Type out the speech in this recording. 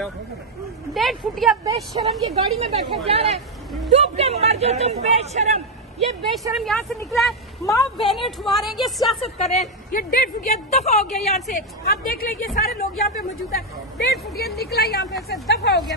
रहे आप? 1.5 फुटिया बेशरम ये गाड़ी में बैठे जा रहा है, डूब के मर जाओ तुम बेशरम। ये बेशरम यहाँ से निकला है, माँ बहने ठुआ रहे हैं, ये सियासत कर रहे हैं। ये 1.5 फुटिया दफा हो गया यहाँ से। आप देख लीजिए सारे लोग यहाँ पे मौजूद है। 1.5 फुटिया निकला यहाँ पे से, दफा हो गया।